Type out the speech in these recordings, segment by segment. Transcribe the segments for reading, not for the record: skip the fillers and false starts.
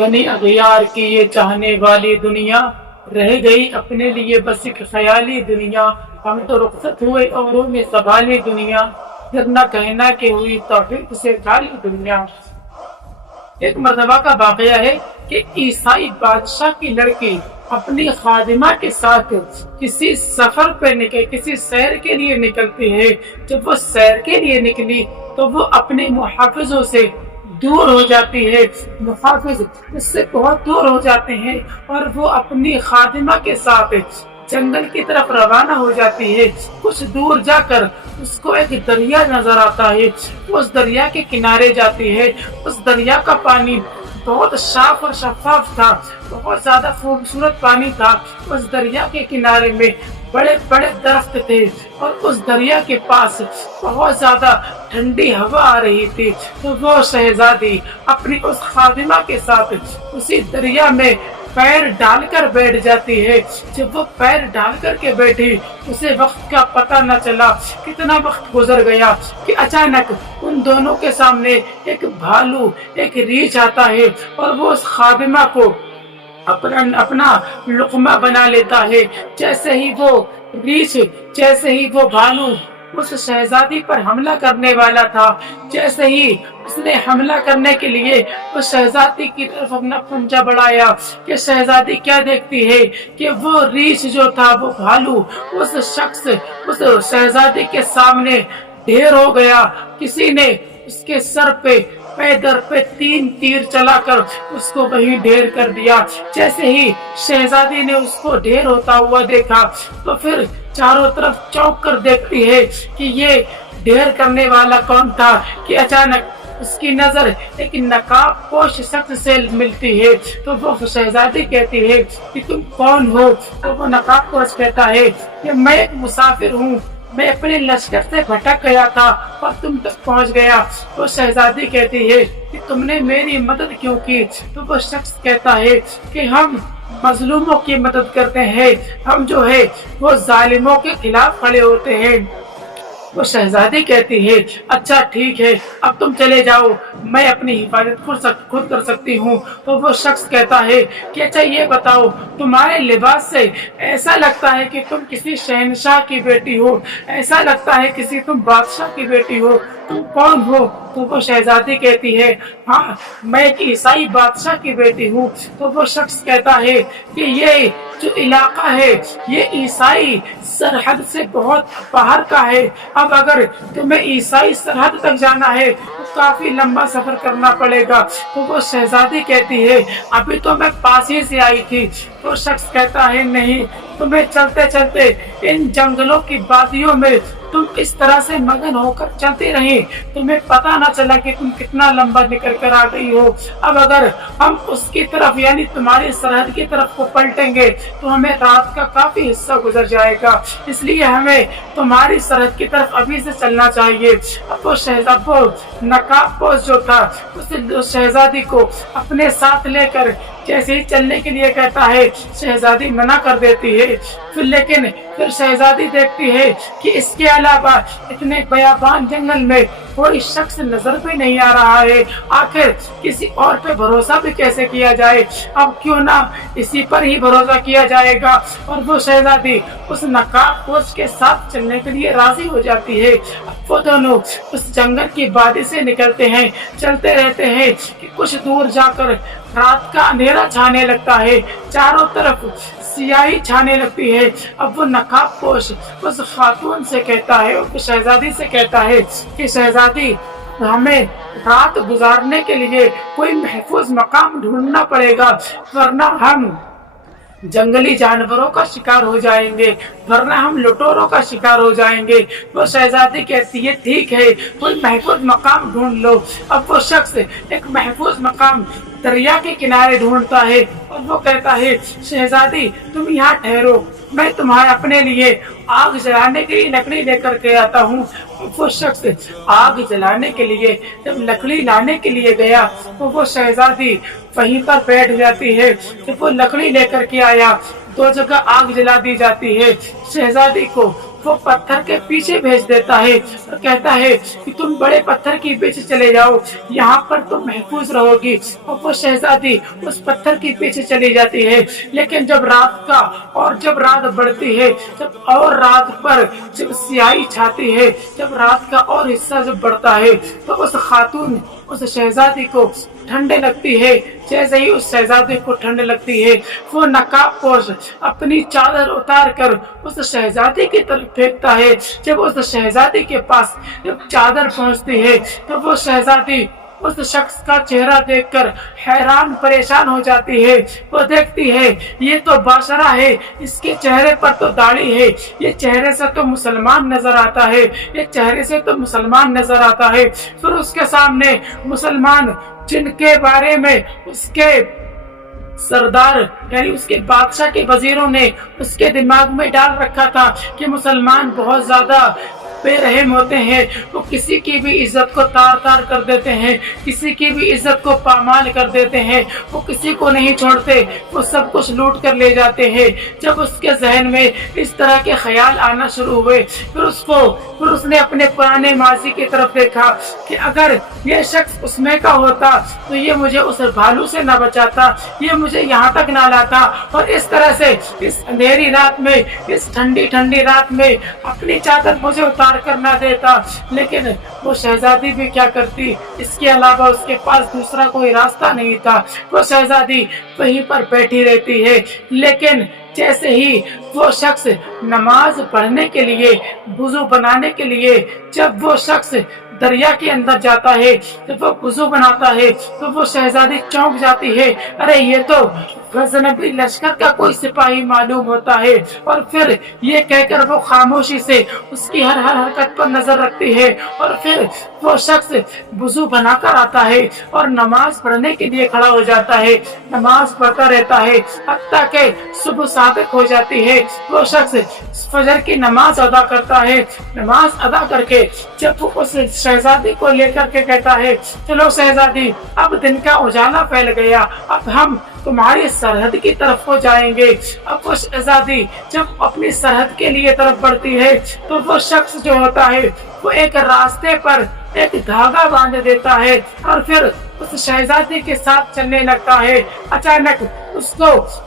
यानी अगयार की ये चाहने वाली दुनिया रह गई अपने लिए बस एक ख्याली दुनिया। हम तो रुखसत हुए औरों में संभाली दुनिया, फिर न कहना कि हुई तौफीक से खाली दुनिया। एक मरतबा का वाकया है कि ईसाई बादशाह की लड़की अपनी खादिमा के साथ किसी सफर पे किसी सैर के लिए निकलती है। जब वो सैर के लिए निकली तो वो अपने मुहाफिजों से दूर हो जाती है, मुहाफिज उससे बहुत दूर हो जाते हैं और वो अपनी खादिमा के साथ जंगल की तरफ रवाना हो जाती है। कुछ दूर जाकर उसको एक दरिया नजर आता है। उस दरिया के किनारे जाती है। उस दरिया का पानी बहुत साफ और शफाफ था, बहुत ज्यादा खूबसूरत पानी था। उस दरिया के किनारे में बड़े बड़े दरख्त थे और उस दरिया के पास बहुत ज्यादा ठंडी हवा आ रही थी। तो वो शहजादी अपनी उस खादिमा के साथ उसी दरिया में पैर डालकर बैठ जाती है। जब वो पैर डाल कर के बैठी, उसे वक्त का पता न चला। कितना वक्त गुजर गया कि अचानक उन दोनों के सामने एक भालू, एक रीछ आता है और वो उस खादिमा को अपना लुक़मा बना लेता है। जैसे ही वो भालू उस शहजादी पर हमला करने वाला था, जैसे ही उसने हमला करने के लिए उस शहजादी की तरफ अपना पंजा बढ़ाया कि शहजादी क्या देखती है कि वो रीछ जो था, वो भालू उस शहजादी के सामने ढेर हो गया। किसी ने उसके सर पे पैदर पे 3 तीर चलाकर उसको वहीं ढेर कर दिया। जैसे ही शहजादी ने उसको ढेर होता हुआ देखा तो फिर चारों तरफ चौंक कर देखती है कि ये ढेर करने वाला कौन था कि अचानक उसकी नजर एक नकाबपोश शख्स से मिलती है। तो वो शहजादी कहती है कि तुम कौन हो? तो वो नकाबपोश कहता है कि मैं एक मुसाफिर हूँ, मैं अपने लश्कर से भटक गया था और तुम तक पहुंच गया। तो शहजादी कहती है कि तुमने मेरी मदद क्यों की? तो वो शख्स कहता है कि हम मजलूमों की मदद करते हैं, हम जो है वो जालिमों के खिलाफ खड़े होते हैं। वो शहजादी कहती है अच्छा ठीक है, अब तुम चले जाओ, मैं अपनी हिफाजत खुद कर सकती हूँ। तो वो शख्स कहता है कि अच्छा ये बताओ, तुम्हारे लिबास से ऐसा लगता है कि तुम किसी शहनशाह की बेटी हो, ऐसा लगता है किसी तुम बादशाह की बेटी हो, तुम कौन हो? तो वो शहजादी कहती है हाँ मैं एक ईसाई बादशाह की बेटी हूँ। तो वो शख्स कहता है कि ये जो इलाका है ये ईसाई सरहद से बहुत बाहर का है। अब अगर तुम्हें ईसाई सरहद तक जाना है तो काफी लंबा सफर करना पड़ेगा। तो वो शहजादी कहती है अभी तो मैं पास ही से आई थी। तो शख्स कहता है नहीं, तुम्हें चलते चलते इन जंगलों की वादियों में तुम इस तरह से मगन होकर चलती रही, तुम्हें पता ना चला कि तुम कितना लंबा निकल कर आ गई हो। अब अगर हम उसकी तरफ यानी तुम्हारी सरहद की तरफ को पलटेंगे तो हमें रात का काफी हिस्सा गुजर जाएगा, इसलिए हमें तुम्हारी सरहद की तरफ अभी से चलना चाहिए। अब वो नकाबपोश जो था उस शहजादी को अपने साथ लेकर जैसे ही चलने के लिए कहता है, शहजादी मना कर देती है। फिर शहजादी देखती है कि इसके अलावा इतने बयाबान जंगल में कोई शख्स नजर भी नहीं आ रहा है। आखिर किसी और पे भरोसा भी कैसे किया जाए? अब क्यों ना इसी पर ही भरोसा किया जाएगा। और वो शहजादी उस नकाबपोश के साथ चलने के लिए राजी हो जाती है। वो दोनों उस जंगल की वादी से निकलते हैं, चलते रहते हैं कि कुछ दूर जाकर रात का अंधेरा छाने लगता है, चारों तरफ सियाही छाने लगती है। अब वो नकाबपोश उस खातून से कहता है, उस शहजादी से कहता है कि शहजादी हमें रात गुजारने के लिए कोई महफूज मकाम ढूंढना पड़ेगा, वरना हम जंगली जानवरों का शिकार हो जाएंगे, वरना हम लुटेरों का शिकार हो जाएंगे। वो शहजादी कहती है ठीक है, कोई महफूज मकाम ढूंढ लो। अब वो शख्स एक महफूज मकाम दरिया के किनारे ढूंढता है और वो कहता है शहजादी तुम यहाँ ठहरो, मैं तुम्हारे अपने लिए आग जलाने के लिए लकड़ी लेकर के आता हूँ। वो शख्स आग जलाने के लिए जब लकड़ी लाने के लिए गया तो वो शहजादी वहीं पर बैठ जाती है। जब वो लकड़ी लेकर के आया, 2 जगह आग जला दी जाती है। शहजादी को वो पत्थर के पीछे भेज देता है और कहता है कि तुम बड़े पत्थर के पीछे चले जाओ, यहाँ पर तुम महफूज रहोगी। और वो शहजादी उस पत्थर के पीछे चली जाती है। लेकिन जब जब रात बढ़ती है, जब और रात पर जब स्याही छाती है, जब रात का और हिस्सा जब बढ़ता है, तो उस शहजादी को ठंड लगती है। जैसे ही उस शहजादी को ठंड लगती है, वो नकाब पोश अपनी चादर उतार कर उस शहजादी की तरफ फेंकता है। जब उस शहजादी के पास जब चादर पहुंचती है, तो वो शहजादी उस शख्स का चेहरा देखकर हैरान परेशान हो जाती है। वो देखती है ये तो बाशरा है, इसके चेहरे पर तो दाढ़ी है, ये चेहरे से तो मुसलमान नजर आता है, ये चेहरे से तो मुसलमान नजर आता है। फिर उसके सामने मुसलमान जिनके बारे में उसके सरदार यानी उसके बादशाह के वजीरों ने उसके दिमाग में डाल रखा था कि मुसलमान बहुत ज्यादा बेरहम होते हैं, वो किसी की भी इज्जत को तार तार कर देते हैं, किसी की भी इज्जत को पामाल कर देते हैं, वो किसी को नहीं छोड़ते, वो सब कुछ लूट कर ले जाते हैं। जब उसके जहन में इस तरह के ख्याल आना शुरू हुए, फिर उसने अपने पुराने माजी की तरफ देखा कि अगर ये शख्स उसमें का होता तो ये मुझे उस भालू से न बचाता, ये मुझे यहाँ तक ना लाता, और इस तरह से इस अंधेरी रात में, इस ठंडी ठंडी रात में अपनी चादर मुझे उतार कर ना देता। लेकिन वो शहजादी भी क्या करती, इसके अलावा उसके पास दूसरा कोई रास्ता नहीं था। वो शहजादी वहीं पर बैठी रहती है। लेकिन जैसे ही वो शख्स नमाज पढ़ने के लिए, वुजू बनाने के लिए, जब वो शख्स दरिया के अंदर जाता है, जब वो वुजू बनाता है, तो वो शहजादी चौंक जाती है, अरे ये तो गजनबी लश्कर का कोई सिपाही मालूम होता है। और फिर ये कहकर वो खामोशी से उसकी हर हरकत पर नजर रखती है। और फिर वो शख्स वुजू बनाकर आता है और नमाज पढ़ने के लिए खड़ा हो जाता है, नमाज पढ़ता रहता है हत्ता के सुबह सादिक हो जाती है। वो शख्स फजर की नमाज अदा करता है। नमाज अदा करके जब वो उस शहजादी को लेकर के कहता है, चलो शहजादी, अब दिन का उजाला फैल गया, अब हम तुम्हारी सरहद की तरफ को जाएंगे। अब वो शहजादी जब अपनी सरहद के लिए तरफ बढ़ती है, तो वो शख्स जो होता है वो एक रास्ते पर एक धागा बांध देता है और फिर उस शहजादी के साथ चलने लगता है। अचानक उसको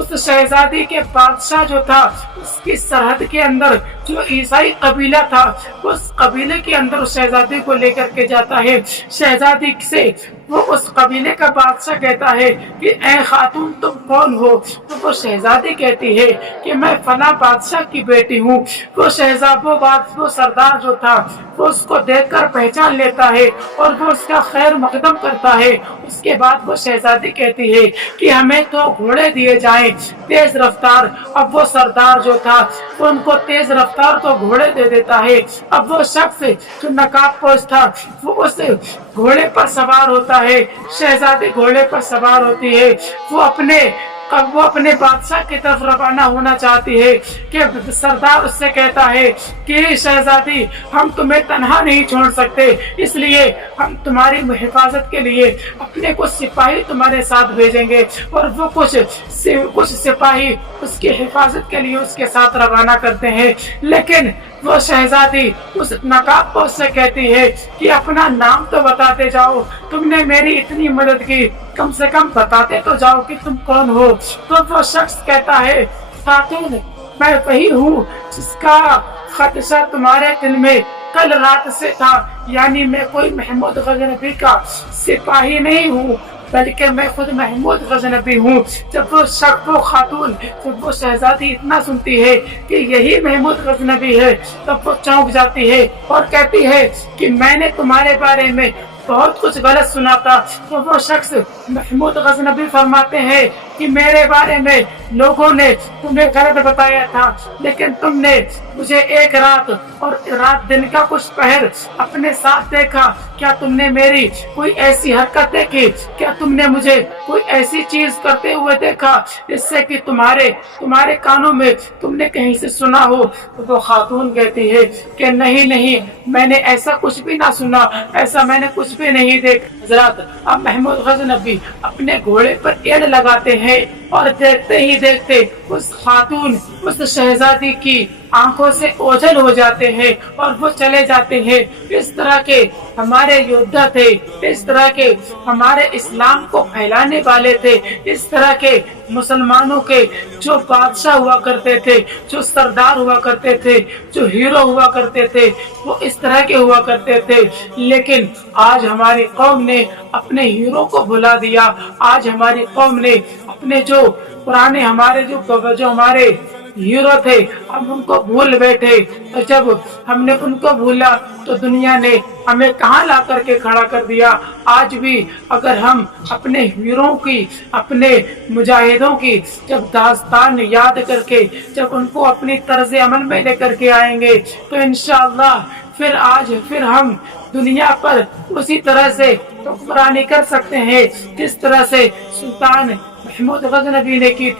उस शहजादी के बादशाह जो था, उसकी सरहद के अंदर जो ईसाई कबीला था, उस कबीले के अंदर उस शहजादी को लेकर के जाता है। शहजादी से वो उस कबीले का बादशाह कहता है कि ऐ खातून तुम कौन हो? तो वो शहजादी कहती है कि मैं फला बादशाह की बेटी हूँ। वो वो सरदार जो था वो उसको देखकर पहचान लेता है और वो उसका खैर मकदम करता है। उसके बाद वो शहजादी कहती है कि हमें तो घोड़े दिए जाएं तेज रफ्तार। अब वो सरदार जो था वो उनको तेज रफ्तार तो घोड़े दे देता है। अब वो शख्स जो नकाबपोश था वो उस घोड़े पर सवार होता है। शहजादी घोड़े पर सवार होती है। वो अपने बादशाह की तरफ रवाना होना चाहती है कि सरदार उससे कहता है कि शहजादी, हम तुम्हें तन्हा नहीं छोड़ सकते, इसलिए हम तुम्हारी हिफाजत के लिए अपने कुछ सिपाही तुम्हारे साथ भेजेंगे। और वो कुछ सिपाही उसकी हिफाजत के लिए उसके साथ रवाना करते हैं। लेकिन वो शहजादी उस नकाबपोश से कहती है कि अपना नाम तो बताते जाओ, तुमने मेरी इतनी मदद की, कम से कम बताते तो जाओ कि तुम कौन हो। तो वो शख्स कहता है, खातून, मैं वही हूँ जिसका खदशा तुम्हारे दिल में कल रात से था, यानी मैं कोई महमूद गजनबी का सिपाही नहीं हूँ, बल्कि मैं खुद महमूद गजनबी हूँ। जब वो खातून, जब वो शहजादी इतना सुनती है कि यही महमूद गजनबी है, तब वो चौंक जाती है और कहती है कि मैंने तुम्हारे बारे में बहुत कुछ गलत सुना था। तो वो शख्स महमूद गजनबी फरमाते हैं कि मेरे बारे में लोगों ने तुम्हें गलत बताया था, लेकिन तुमने मुझे एक रात और रात दिन का कुछ पहर अपने साथ देखा। क्या तुमने मेरी कोई ऐसी हरकत देखी? क्या तुमने मुझे कोई ऐसी चीज करते हुए देखा जिससे कि तुम्हारे कानों में तुमने कहीं से सुना हो? तो वो खातून कहती है कि नहीं, मैंने ऐसा कुछ भी ना सुना, ऐसा मैंने कुछ भी नहीं देखा। हजरत, अब महमूद गजनबी अपने घोड़े पर एड़ लगाते हैं और देखते ही देखते उस खातून, उस शहजादी की आंखों से ओझल हो जाते हैं और वो चले जाते हैं। इस तरह के हमारे योद्धा थे, इस तरह के हमारे इस्लाम को फैलाने वाले थे, इस तरह के मुसलमानों के जो बादशाह हुआ करते थे, जो सरदार हुआ करते थे, जो हीरो हुआ करते थे, वो इस तरह के हुआ करते थे। लेकिन आज हमारी कौम ने अपने हीरो को भुला दिया। आज हमारी कौम ने अपने जो पुराने हमारे जो हमारे हीरो थे, हम उनको भूल बैठे। तो जब हमने उनको भूला तो दुनिया ने हमें कहाँ ला करके खड़ा कर दिया। आज भी अगर हम अपने हीरो की, अपने मुजाहिदों की जब दास्तान याद करके जब उनको अपनी तर्ज अमल में लेकर के आएंगे तो इंशाअल्लाह फिर हम दुनिया पर उसी तरह से हुक्मरानी कर सकते हैं जिस तरह से सुल्तान महमूद गजनवी ने की।